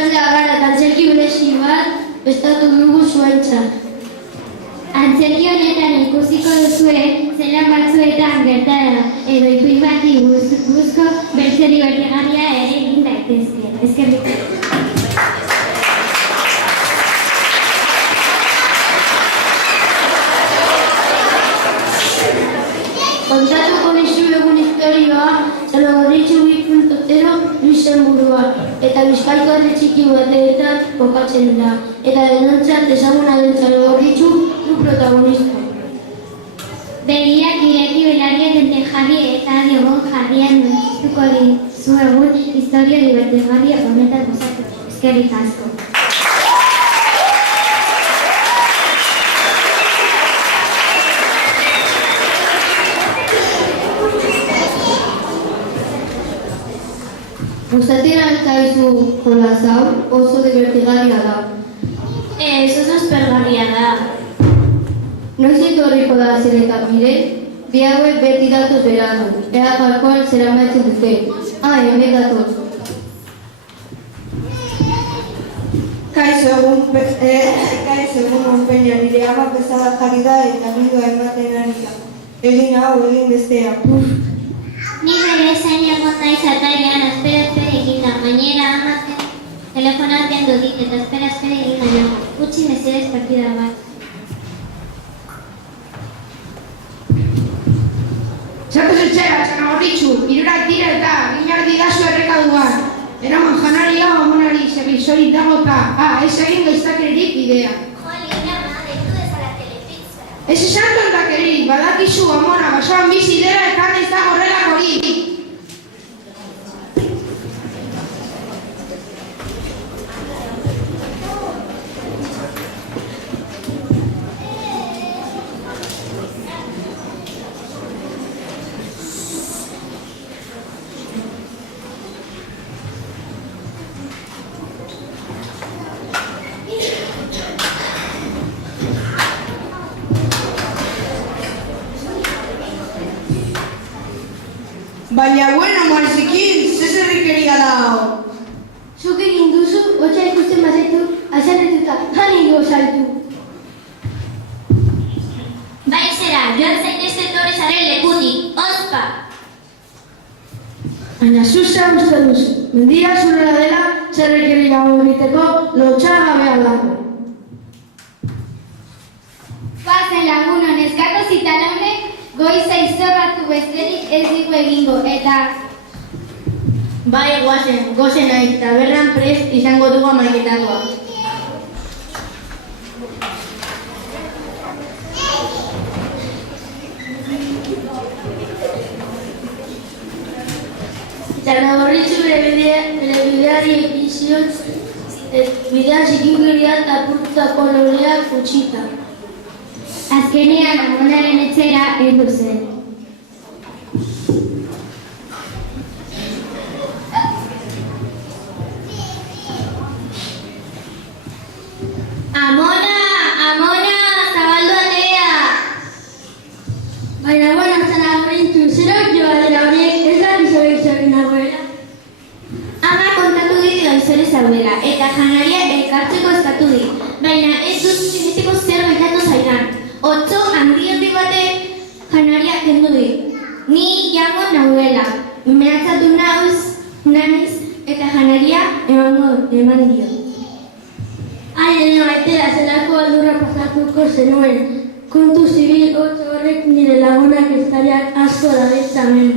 ikasle gara eta antzerki berezi bat prestatu dugu zuentzat. Antzerki honetan ikusiko duzue zelan batzuetan gertara edo ipuin bati buruzko bertze dibertigarria ere egin daitezke. Eskerrik asko. Kontatuko dizu egun historioa Salvadorretxe 2.0 Luxemburgoa eta Bizkaiko herri txiki bateetan kokatzen da. Eta denontzat ezaguna den Salvadorretxe du protagonista. Begiak ireki belariak enten jarri eta diogon jarrian nozituko dizu egun historio dibertigarria honetan gozatu. Eskerrik asko. Gustatzen altzaizu jolas hau, oso dibertigarria da. Oso aspergarria da. Noiz etorriko da zeretak bide? Bi hauek beti datoz berandu, ea kalkoan zera maitzen dute. Hemen datoz. Kaixo egun peina nire ama bezala jarri da eta bidua ematen ari da. Egin hau, egin bestea. Ni bere zain egon naiz atarian espera egin da. Gainera amak telefonak kendu dit eta espera egin gaina. Utsi mesedez partida bat. Zatoz etxera, Salvadorretxe, hirurak dira eta ginar didazu errekaduan. Eraman janaria omonari zerrizorik dago eta ez egin gaiztakeririk bidea. Ez esan tontakerik, badakizu amona, basoan bizi dela eta ez dago horrelak hori. Baina, bueno, Marzikin, zerrikeria da hau. Zuk egin duzu, hotxa ikusten bazaitu, azarretuta, hango zaitu. Bai zera, joan zaitez etorri zaren lekutik, ospa! Baina zuza uste duzu, mendira zurela dela zerrekeria hau egiteko lotxa gabea dago. Bazen lagunon eskatu zitalaunek goiza izorratu besterik ez digu egingo, eta... Bai, gozen naiz, tabernan prest izango dugu amaiketakoa. Salvadorretxe bere bideari ekizioz, bidean zikingiria eta apurtutako loreak utxita. Azkenean amonaren etxera heldu zen. Amona, zabaldu atea! Baina, Salvadorretxe, zera joa dela horiek ez da gizorik nagoela. Ama kontatu dit gaizore zaudela, eta janaria elkartzeko eskatu dit. Baina ez dut sinesteko zer gertatu zaidan. Otso handi batek janaria kendu dit. Ni jango nahuela. Mehatzatu naiz eta janaria eman dio. Haien atea zelako aldurra pasatuko zenuen. Kontu zibil otso horrek nire lagunak estariak asko dabetzamen.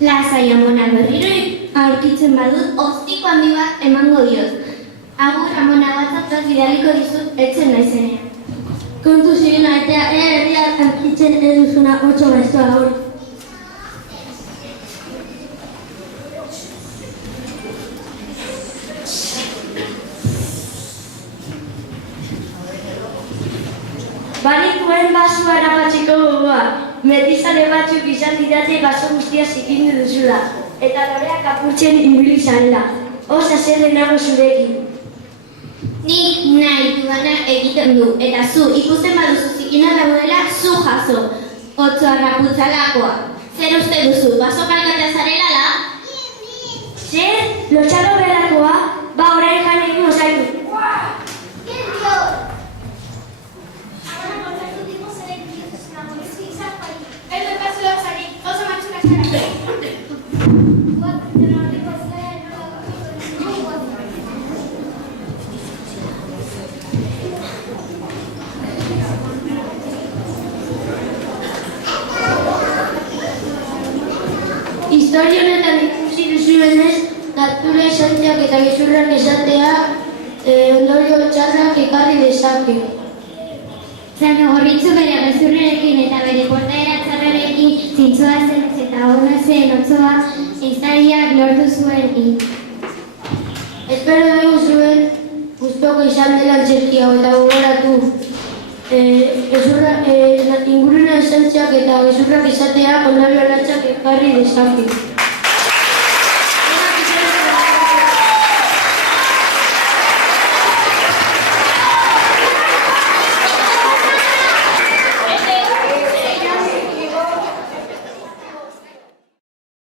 Lasai amona berriro aurkitzen badut, ostiko handi bat emango diot. Agur amona batzataz bidaliko dizut etzen naizenean. Kontu zibila eta herriak aurkitzen eduzuna otso gaiztoa hori. Barituen basua erapatziko gogoa. Metizale batzuk izan didate baso guztia zikindu duzula. Eta loreak apurtzen inbili zarela. Osa zer nago zurekin. Nik nahi dudana egiten du, eta zu ikusten baduzu zikina daudela zu jaso. Otso harraputzalakoa. Zer uste duzu, baso kalkatea zarela la? Zer, lotxalo belakoa, ba orain jan egin mozaitu. Historia honetan ikusi duzuenez, natura esanteak eta gezurrak esatea ondorio txarrak ekarri dezake. Zano gorritxu bere gezurrekin eta bere portaera txarrarekin zintzoa zen eta ona zen otzoa instariak lortu zuen hil. Espero dugu zuen guztoko izan dela antzerki hau eta gogoratu. Inguruna esantziak eta gezurrak esatea ondorio latxak ekarri dezake.